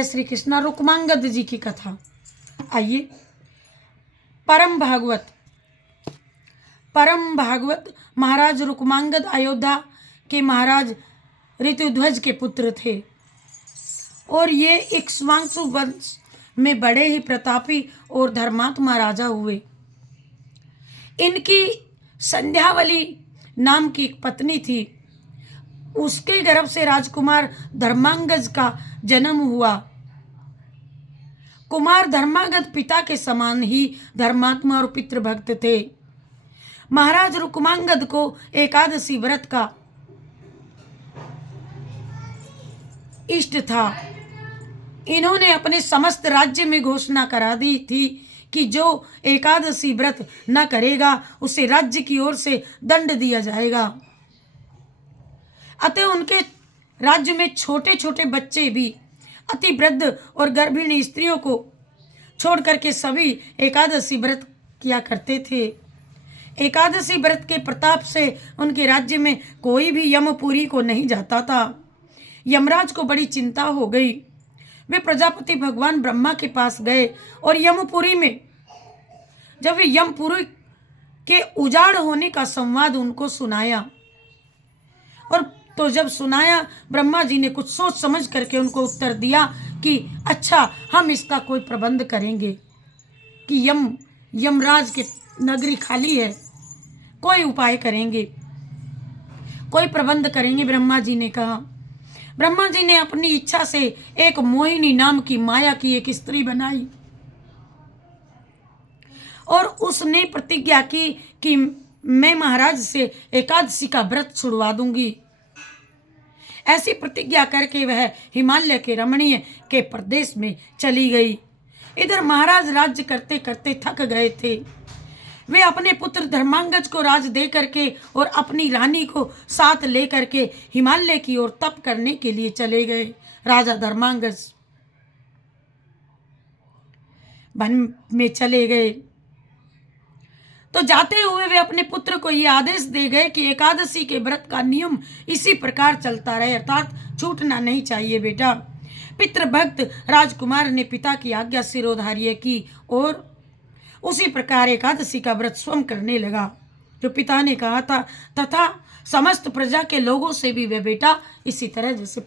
श्री कृष्णा रुक्मांगद जी की कथा। आइए, परम भागवत महाराज रुक्मांगद अयोध्या के महाराज ऋतुध्वज के पुत्र थे और ये इक्ष्वाकु वंश में बड़े ही प्रतापी और धर्मात्मा राजा हुए। इनकी संध्यावली नाम की एक पत्नी थी। उसके गर्भ से राजकुमार धर्मांगज का जन्म हुआ। कुमार धर्मांगद पिता के समान ही धर्मात्मा और पितृभक्त थे। महाराज रुक्मांगद को एकादशी व्रत का इष्ट था। इन्होंने अपने समस्त राज्य में घोषणा करा दी थी कि जो एकादशी व्रत न करेगा उसे राज्य की ओर से दंड दिया जाएगा। अतः उनके राज्य में छोटे छोटे बच्चे भी अति वृद्ध और गर्भिणी स्त्रियों को छोड़ करके सभी एकादशी व्रत किया करते थे। एकादशी व्रत के प्रताप से उनके राज्य में कोई भी यमपुरी को नहीं जाता था। यमराज को बड़ी चिंता हो गई। वे प्रजापति भगवान ब्रह्मा के पास गए और यमपुरी में जब वे यमपुरी के उजाड़ होने का संवाद उनको सुनाया और तो जब सुनाया, ब्रह्मा जी ने कुछ सोच समझ करके उनको उत्तर दिया कि अच्छा, हम इसका कोई प्रबंध करेंगे कि यमराज के नगरी खाली है, कोई उपाय करेंगे, कोई प्रबंध करेंगे। ब्रह्मा जी ने कहा। ब्रह्मा जी ने अपनी इच्छा से एक मोहिनी नाम की माया की एक स्त्री बनाई और उसने प्रतिज्ञा की कि मैं महाराज से एकादशी का व्रत छुड़वा दूंगी। ऐसी प्रतिज्ञा करके वह हिमालय के रमणीय के प्रदेश में चली गई। इधर महाराज राज्य करते करते थक गए थे। वे अपने पुत्र धर्मांगज को राज दे करके और अपनी रानी को साथ ले करके हिमालय की ओर तप करने के लिए चले गए। राजा धर्मांगज वन में चले गए तो जाते हुए वे अपने पुत्र को यह आदेश दे गए कि एकादशी के व्रत का नियम इसी प्रकार चलता रहे, अर्थात छूटना नहीं चाहिए बेटा। पितृभक्त राजकुमार ने पिता की आज्ञा सिरोधार्य की और उसी प्रकार एकादशी का व्रत स्वयं करने लगा जो पिता ने कहा था, तथा समस्त प्रजा के लोगों से भी वे बेटा इसी तरह जैसे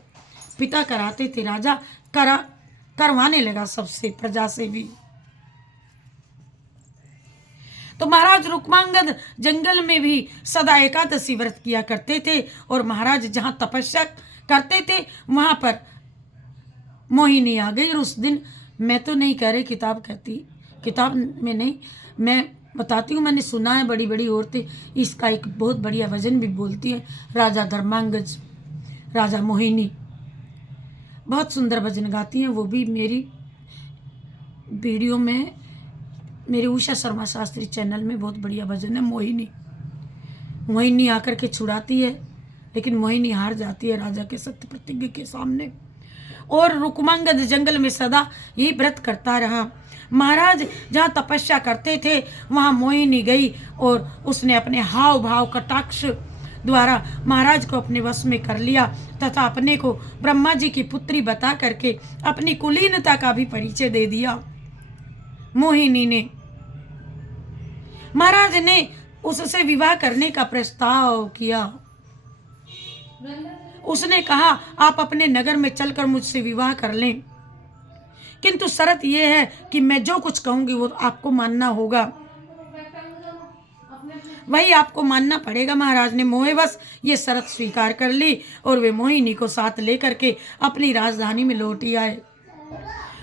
पिता कराते थे राजा करवाने लगा सबसे, प्रजा से भी। तो महाराज रुक्मांगद जंगल में भी सदा एकादशी व्रत किया करते थे और महाराज जहाँ तपस्या करते थे वहाँ पर मोहिनी आ गई। और उस दिन, मैं तो नहीं कह रही, किताब में नहीं, मैं बताती हूँ, मैंने सुना है, बड़ी बड़ी औरतें इसका एक बहुत बढ़िया भजन भी बोलती हैं। राजा धर्मांगज, राजा मोहिनी, बहुत सुंदर भजन गाती हैं। वो भी मेरी वीडियो में, मेरे उषा शर्मा शास्त्री चैनल में बहुत बढ़िया भजन है। मोहिनी आकर के छुड़ाती है, लेकिन मोहिनी हार जाती है राजा के सत्य प्रतिज्ञा के सामने। और रुक्मांगद जंगल में सदा यही व्रत करता रहा। महाराज जहाँ तपस्या करते थे वहाँ मोहिनी गई और उसने अपने हाव भाव कटाक्ष द्वारा महाराज को अपने वश में कर लिया तथा अपने को ब्रह्मा जी की पुत्री बता करके अपनी कुलीनता का भी परिचय दे दिया। मोहिनी ने, महाराज ने उससे विवाह करने का प्रस्ताव किया। उसने कहा, आप अपने नगर में चलकर मुझसे विवाह कर लें, किंतु शर्त यह है कि मैं जो कुछ कहूंगी वो आपको मानना होगा, वही आपको मानना पड़ेगा। महाराज ने मोहवश ये शर्त स्वीकार कर ली और वे मोहिनी को साथ लेकर के अपनी राजधानी में लौट आए।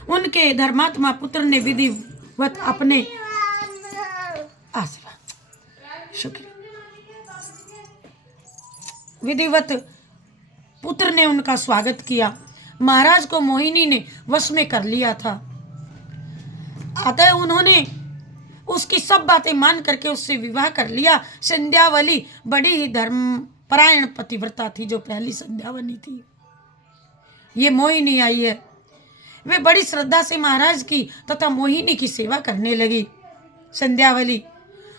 उनके धर्मात्मा पुत्र ने विधिवत अपने पुत्र ने उनका स्वागत किया। महाराज को मोहिनी ने वश में कर लिया था, अतः उन्होंने उसकी सब बातें मान करके उससे विवाह कर लिया। संध्यावली बड़ी ही धर्मपरायण पतिव्रता थी, जो पहली संध्यावली थी। ये मोहिनी आई है। वे बड़ी श्रद्धा से महाराज की तथा मोहिनी की सेवा करने लगी। संध्यावली,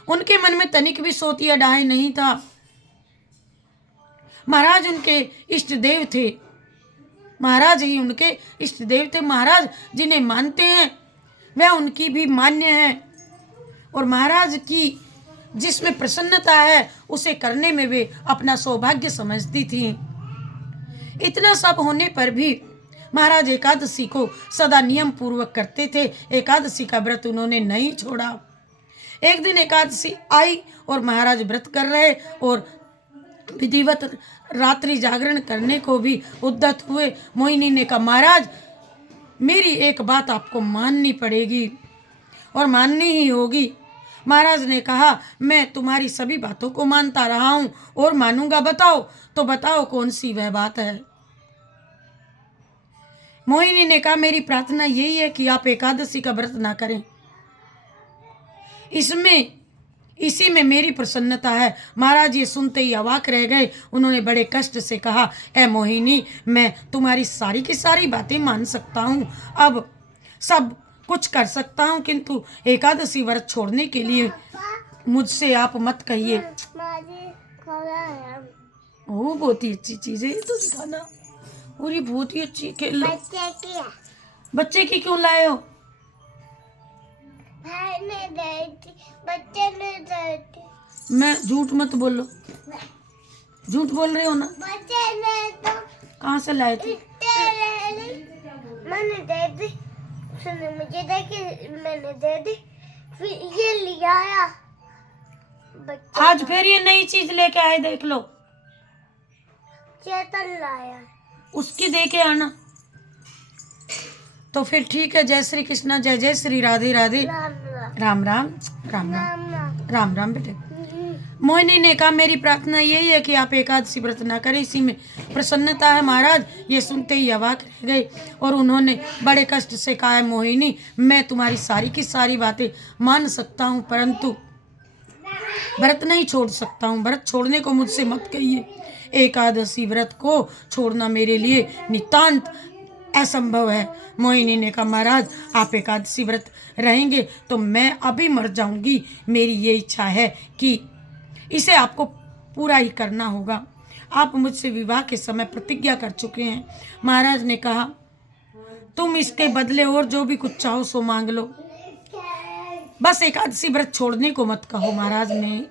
उनके मन में तनिक भी सोतिया डाहे नहीं था। महाराज उनके इष्ट देव थे। महाराज ही उनके इष्ट देव थे। महाराज जिन्हें मानते हैं वह उनकी भी मान्य है, और महाराज की जिसमें प्रसन्नता है उसे करने में वे अपना सौभाग्य समझती थी। इतना सब होने पर भी महाराज एकादशी को सदा नियम पूर्वक करते थे। एकादशी का व्रत उन्होंने नहीं छोड़ा। एक दिन एकादशी आई और महाराज व्रत कर रहे और विधिवत रात्रि जागरण करने को भी उद्यत हुए। मोहिनी ने कहा, महाराज मेरी एक बात आपको माननी पड़ेगी और माननी ही होगी। महाराज ने कहा, मैं तुम्हारी सभी बातों को मानता रहा हूं और मानूंगा। बताओ तो बताओ कौन सी वह बात है। मोहिनी ने कहा, मेरी प्रार्थना यही है कि आप एकादशी का व्रत ना करें, इसी में मेरी प्रसन्नता है। महाराज ये सुनते ही अवाक रह गए। उन्होंने बड़े कष्ट से कहा, ए मोहिनी, मैं तुम्हारी सारी की सारी बातें मान सकता हूँ, अब सब कुछ कर सकता हूँ, किंतु एकादशी व्रत छोड़ने के लिए मुझसे आप मत कहिए। ओ बहुत ही अच्छी चीज है तो दिखाना, और ये बहुत ही अच्छी खेल। बच्चे की क्यों लाए हो? भाई ने दी थी, बच्चे ने दी थी। मैं झूठ मत बोलो, झूठ बोल रहे हो ना। बच्चे ने तो कहाँ से लाए थे? मैंने दे दी, उसने मुझे दे के मैंने दे दी, फिर ये लिया आया। आज फिर ये नई चीज लेके आए, देख लो। चेतन लाया, उसकी दे के आना। तो फिर ठीक है। जय श्री कृष्णा, जय जय श्री राधे राधे, राम राम राम राम राम राम राम राम। राम राम बेटे। मोहिनी ने कहा, मेरी प्रार्थना यही है कि आप एकादशी व्रत ना करें, इसी में प्रसन्नता है। महाराज ये सुनते ही अवाक रह गए और उन्होंने बड़े कष्ट से कहा, है मोहिनी, मैं तुम्हारी सारी की सारी बातें मान सकता हूँ, परंतु व्रत नहीं छोड़ सकता हूँ। व्रत छोड़ने को मुझसे मत कहिए। एकादशी व्रत को छोड़ना मेरे लिए नितांत असंभव है। मोहिनी ने कहा, महाराज आप एकादशी व्रत रहेंगे तो मैं अभी मर जाऊंगी। मेरी ये इच्छा है कि इसे आपको पूरा ही करना होगा। आप मुझसे विवाह के समय प्रतिज्ञा कर चुके हैं। महाराज ने कहा, तुम इसके बदले और जो भी कुछ चाहो सो मांग लो, बस एकादशी व्रत छोड़ने को मत कहो। महाराज ने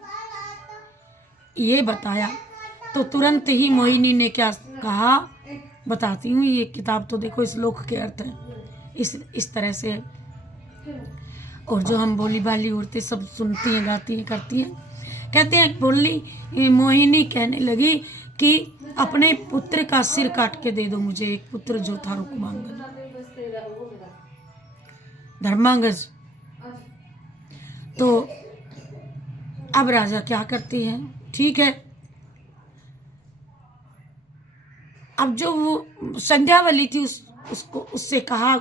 ये बताया तो तुरंत ही मोहिनी ने क्या कहा बताती हूँ। ये किताब तो देखो, इस श्लोक के अर्थ है इस तरह से, और जो हम बोली भाली औरतें सब सुनती हैं, गाती हैं, करती हैं। कहते हैं, बोली मोहिनी कहने लगी कि अपने पुत्र का सिर काट के दे दो मुझे। एक पुत्र जो था रुक्मांगद, धर्मांगज। तो अब राजा क्या करते हैं, ठीक है। अब जो वो संध्यावली थी उससे कहा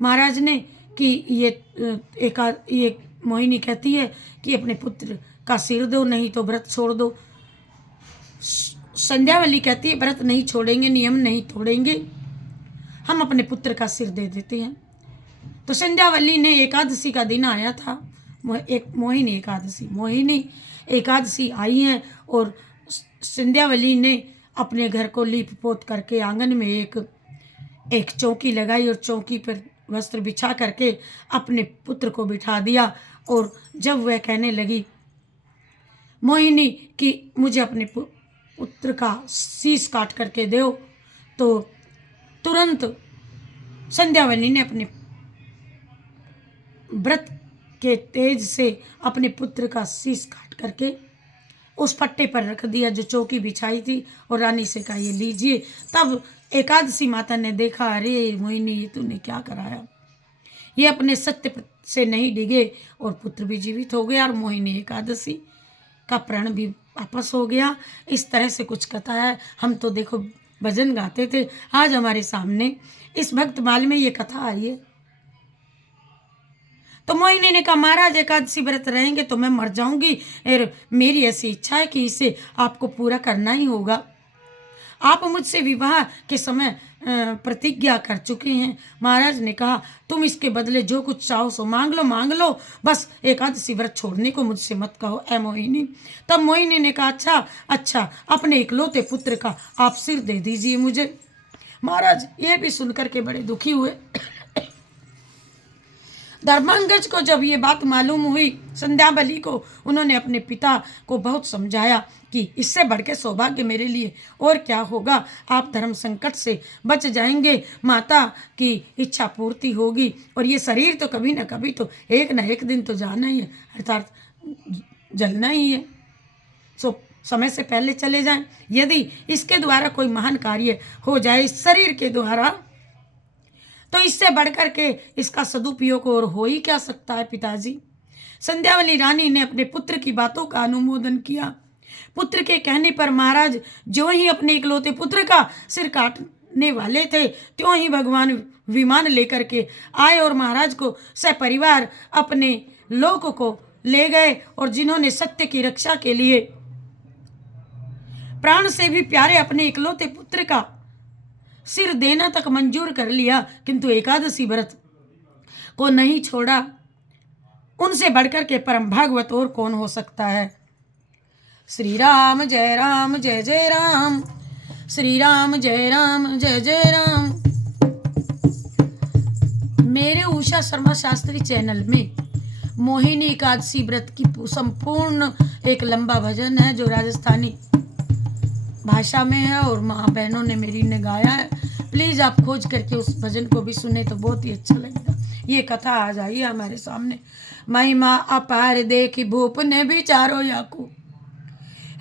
महाराज ने कि ये मोहिनी कहती है कि अपने पुत्र का सिर दो, नहीं तो व्रत छोड़ दो। संध्यावली कहती है, व्रत नहीं छोड़ेंगे, नियम नहीं तोड़ेंगे, हम अपने पुत्र का सिर दे देते हैं। तो संध्यावली ने, एकादशी का दिन आया था, मोहिनी एकादशी आई है, और संध्यावली ने अपने घर को लीप पोत करके आंगन में एक चौकी लगाई और चौकी पर वस्त्र बिछा करके अपने पुत्र को बिठा दिया। और जब वह कहने लगी मोहिनी कि मुझे अपने पुत्र का शीश काट करके दो, तो तुरंत संध्यावली ने अपने व्रत के तेज से अपने पुत्र का शीश काट करके उस पट्टे पर रख दिया जो चौकी बिछाई थी, और रानी से कहा, ये लीजिए। तब एकादशी माता ने देखा, अरे मोहिनी ये तूने क्या कराया। ये अपने सत्य से नहीं डिगे और पुत्र भी जीवित हो गया और मोहिनी एकादशी का प्रण भी वापस हो गया। इस तरह से कुछ कथा है। हम तो देखो भजन गाते थे, आज हमारे सामने इस भक्तमाल में ये कथा आई है। तो मोहिनी ने कहा, महाराज एकादशी व्रत रहेंगे तो मैं मर जाऊंगी, और मेरी ऐसी इच्छा है कि इसे आपको पूरा करना ही होगा। आप मुझसे विवाह के समय प्रतिज्ञा कर चुके हैं। महाराज ने कहा, तुम इसके बदले जो कुछ चाहो सो मांग लो, बस एकादशी व्रत छोड़ने को मुझसे मत कहो, ऐ मोहिनी। तब मोहिनी ने कहा, अच्छा, अपने इकलौते पुत्र का आप सिर दे दीजिए मुझे। महाराज ये भी सुनकर के बड़े दुखी हुए। धर्मांगज को जब ये बात मालूम हुई, संध्याबली को, उन्होंने अपने पिता को बहुत समझाया कि इससे बढ़ के सौभाग्य मेरे लिए और क्या होगा। आप धर्म संकट से बच जाएंगे, माता की इच्छा पूर्ति होगी, और ये शरीर तो कभी ना कभी तो एक ना एक दिन तो जाना ही है, अर्थात जलना ही है। सो समय से पहले चले जाएं। यदि इसके द्वारा कोई महान कार्य हो जाए इस शरीर के द्वारा, तो इससे बढ़कर के इसका सदुपयोग और हो ही क्या सकता है पिताजी। संध्यावली रानी ने अपने पुत्र की बातों का अनुमोदन किया। पुत्र के कहने पर महाराज जो ही अपने इकलौते पुत्र का सिर काटने वाले थे, त्यों ही भगवान विमान लेकर के आए और महाराज को सपरिवार अपने लोक को ले गए, और जिन्होंने सत्य की रक्षा के लिए प्राण से भी प्यारे अपने इकलौते पुत्र का सिर देना तक मंजूर कर लिया, किंतु एकादशी व्रत को नहीं छोड़ा। उनसे बढ़कर के परम भागवत और कौन हो सकता है। श्री राम जय जय राम, श्री राम जय जय राम। मेरे उषा शर्मा शास्त्री चैनल में मोहिनी एकादशी व्रत की संपूर्ण एक लंबा भजन है जो राजस्थानी भाषा में है, और माँ बहनों ने मेरी ने गाया है। प्लीज़ आप खोज करके उस भजन को भी सुने तो बहुत ही अच्छा लगेगा। ये कथा आ जाइए हमारे सामने। महिमा अपार देखी भूप ने विचारो याकू,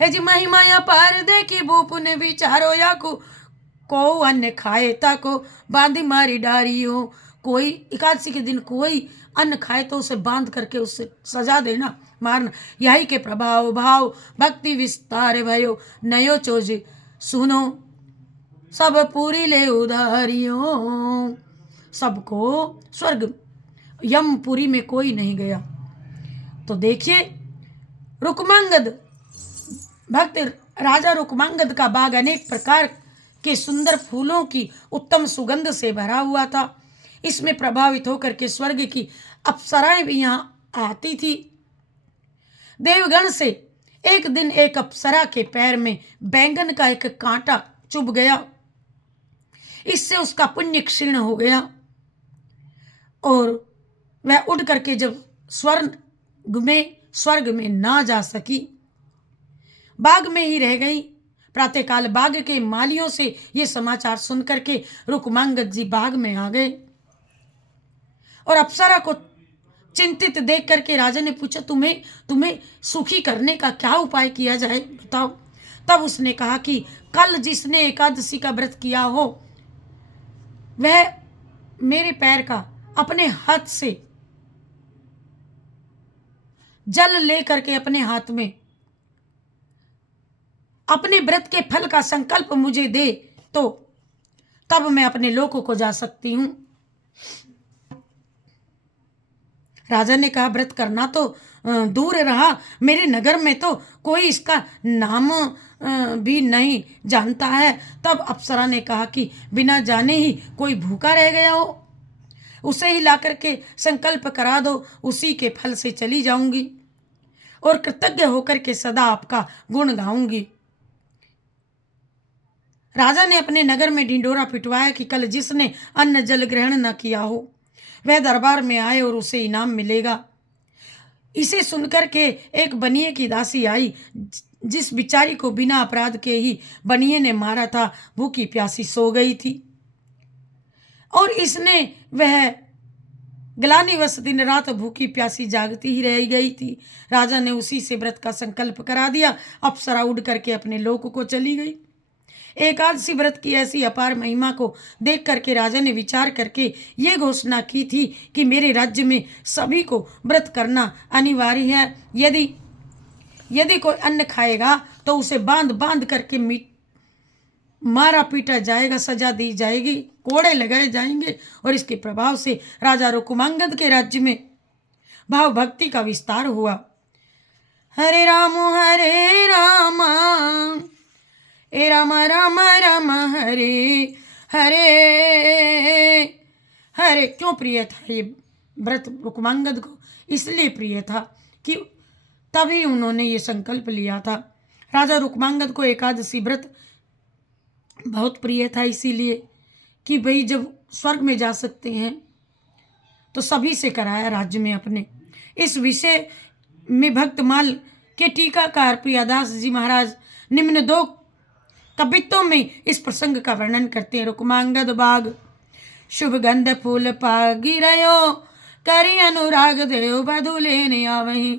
है जी महिमा अपार देखी भूप ने विचारो याकू, को अन्न खाए ताको बांधी मारी डारियो। कोई एकादशी के दिन कोई अन्न खाए तो उसे बांध करके उससे सजा देना, मारना। यही के प्रभाव भाव भक्ति विस्तार भयो, नयो चोज सुनो सब पूरी ले उधारियों। सबको स्वर्ग यमपुरी में कोई नहीं गया। तो देखिए रुक्मांगद भक्त राजा रुक्मांगद का बाग अनेक प्रकार के सुंदर फूलों की उत्तम सुगंध से भरा हुआ था। इसमें प्रभावित होकर के स्वर्ग की अप्सराएं भी यहाँ आती थी। देवगण से एक दिन एक अप्सरा के पैर में बैंगन का एक कांटा चुभ गया। इससे उसका पुण्य क्षीण हो गया और वह उड़ करके जब स्वर्ग में ना जा सकी, बाग में ही रह गई। प्रातःकाल बाग के मालियों से ये समाचार सुनकर के रुक्मांगद जी बाग में आ गए और अप्सरा को चिंतित देख करके राजा ने पूछा, तुम्हें सुखी करने का क्या उपाय किया जाए, बताओ। तब उसने कहा कि कल जिसने एकादशी का व्रत किया हो वह मेरे पैर का अपने हाथ से जल ले करके अपने हाथ में अपने व्रत के फल का संकल्प मुझे दे, तो तब मैं अपने लोकों को जा सकती हूं। राजा ने कहा, व्रत करना तो दूर रहा, मेरे नगर में तो कोई इसका नाम भी नहीं जानता है। तब अप्सरा ने कहा कि बिना जाने ही कोई भूखा रह गया हो, उसे ही ला करके संकल्प करा दो, उसी के फल से चली जाऊंगी और कृतज्ञ होकर के सदा आपका गुण गाऊंगी। राजा ने अपने नगर में ढिंडोरा पिटवाया कि कल जिसने अन्न जल ग्रहण न किया हो वह दरबार में आए और उसे इनाम मिलेगा। इसे सुनकर के एक बनिए की दासी आई, जिस बिचारी को बिना अपराध के ही बनिए ने मारा था, भूखी प्यासी सो गई थी और इसने वह ग्लानिवश दिन रात भूखी प्यासी जागती ही रह गई थी। राजा ने उसी से व्रत का संकल्प करा दिया। अप्सरा उड़ करके अपने लोक को चली गई। एकादशी व्रत की ऐसी अपार महिमा को देख करके राजा ने विचार करके ये घोषणा की थी कि मेरे राज्य में सभी को व्रत करना अनिवार्य है। यदि कोई अन्न खाएगा तो उसे बांध करके मारा पीटा जाएगा, सजा दी जाएगी, कोड़े लगाए जाएंगे और इसके प्रभाव से राजा रुक्मांगद के राज्य में भाव भक्ति का विस्तार हुआ। हरे राम ए राम राम राम हरे हरे हरे। क्यों प्रिय था ये व्रत रुक्मांगद को? इसलिए प्रिय था कि तभी उन्होंने ये संकल्प लिया था। राजा रुक्मांगद को एकादशी व्रत बहुत प्रिय था, इसीलिए कि भाई जब स्वर्ग में जा सकते हैं तो सभी से कराया राज्य में अपने। इस विषय में भक्तमाल के टीकाकार प्रियादास जी महाराज निम्न 2 कवित्तों में इस प्रसंग का वर्णन करते हैं। रुक्मांगद बाग शुभ गंध फूल पागी रयो, करी अनुराग देव बधु लेने आवहीं,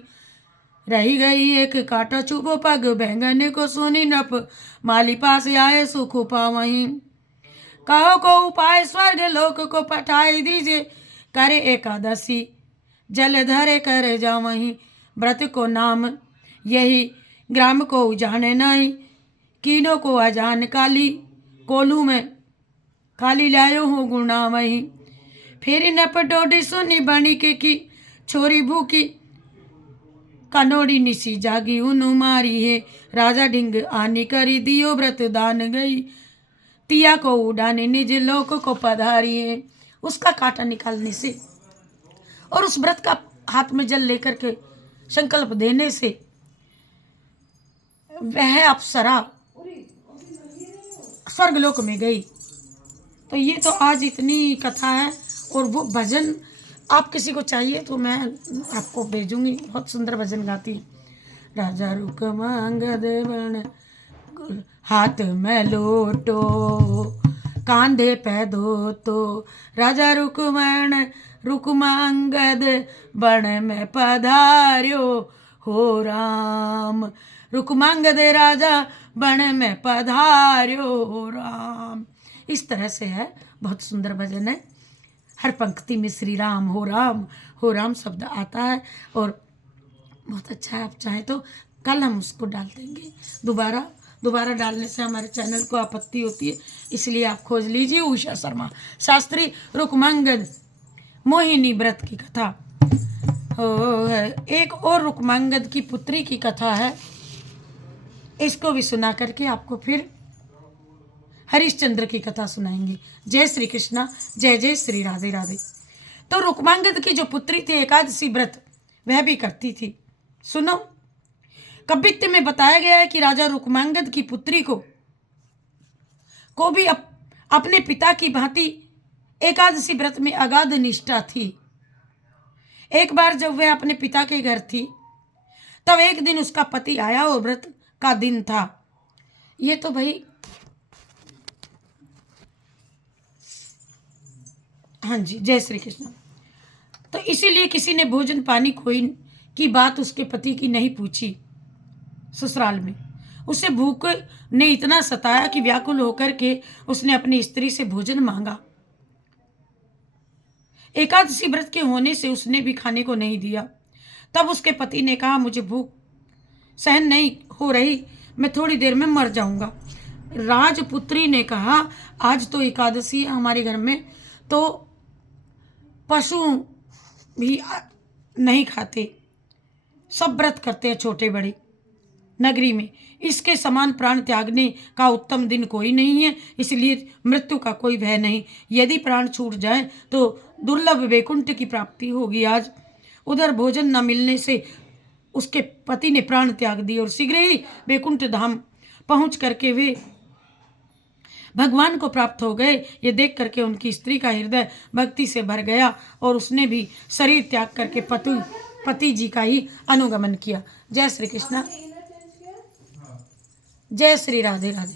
रही गई एक कांटा चुभो पग, बैंगन को सुनी नप, माली पास आए सुख पावहीं, कहो को उपाय स्वर्ग लोक को पठाई दीजिए, करे एकादशी जल धरे कर जावहीं, व्रत को नाम यही ग्राम को उजाने नहीं, कीनों को अजान काली, कोलू में खाली लायो हूँ गुणा वहीं, फिर नप डोडी सुनी बनी के की, छोरी भूखी कनोड़ी निसी जागी उनु मारी है, राजा ढिंग आनी करी दियो व्रत दान गई, तिया को उड़ाने निज लोक को पधारी है। उसका कांटा निकालने से और उस व्रत का हाथ में जल लेकर के संकल्प देने से वह अप्सरा स्वर्गलोक में गई। तो ये तो आज इतनी कथा है। और वो भजन आप किसी को चाहिए तो मैं आपको भेजूंगी, बहुत सुंदर भजन गाती है। राजा रुक मांगद बण हाथ में लोटो, कांधे पे दो तो, राजा रुक मांगद बण में पधार्यो हो राम, रुकमांगद राजा बण में पधार्यो हो राम। इस तरह से है, बहुत सुंदर भजन है। हर पंक्ति में श्री राम हो राम शब्द आता है और बहुत अच्छा है। आप चाहें तो कल हम उसको डाल देंगे। दोबारा डालने से हमारे चैनल को आपत्ति होती है, इसलिए आप खोज लीजिए उषा शर्मा शास्त्री रुकमांगद मोहिनी व्रत की कथा। एक और रुकमांगद की पुत्री की कथा है, इसको भी सुना करके आपको फिर हरिश्चंद्र की कथा सुनाएंगे। जय श्री कृष्णा, जय जय श्री राधे राधे। तो रुकमांगद की जो पुत्री थी एकादशी व्रत वह भी करती थी। सुनो, कवित्त में बताया गया है कि राजा रुकमांगद की पुत्री को भी अपने पिता की भांति एकादशी व्रत में अगाध निष्ठा थी। एक बार जब वह अपने पिता के घर थी तब एक दिन उसका पति आया और व्रत का दिन था। ये तो भाई हाँ जी, जय श्री कृष्ण। तो इसीलिए किसी ने भोजन पानी खोई की बात उसके पति की नहीं पूछी। ससुराल में उसे भूख ने इतना सताया कि व्याकुल होकर के उसने अपनी स्त्री से भोजन मांगा। एकादशी व्रत के होने से उसने भी खाने को नहीं दिया। तब उसके पति ने कहा, मुझे भूख सहन नहीं हो रही, मैं थोड़ी देर में मर जाऊंगा। राजपुत्री ने कहा, आज तो एकादशी है हमारे घर में, तो पशु भी नहीं खाते, सब व्रत करते हैं छोटे बड़े नगरी में। इसके समान प्राण त्यागने का उत्तम दिन कोई नहीं है, इसलिए मृत्यु का कोई भय नहीं। यदि प्राण छूट जाए तो दुर्लभ वैकुंठ की प्राप्ति होगी। आज उधर भोजन न मिलने से उसके पति ने प्राण त्याग दिए और शीघ्र ही वैकुंठ धाम पहुंच करके वे भगवान को प्राप्त हो गए। ये देख करके उनकी स्त्री का हृदय भक्ति से भर गया और उसने भी शरीर त्याग करके पति जी का ही अनुगमन किया। जय श्री कृष्णा, जय श्री राधे राधे,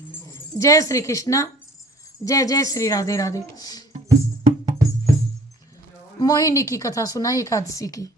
जय श्री कृष्णा, जय जय श्री राधे राधे। मोहिनी की कथा सुनाई एकादशी की।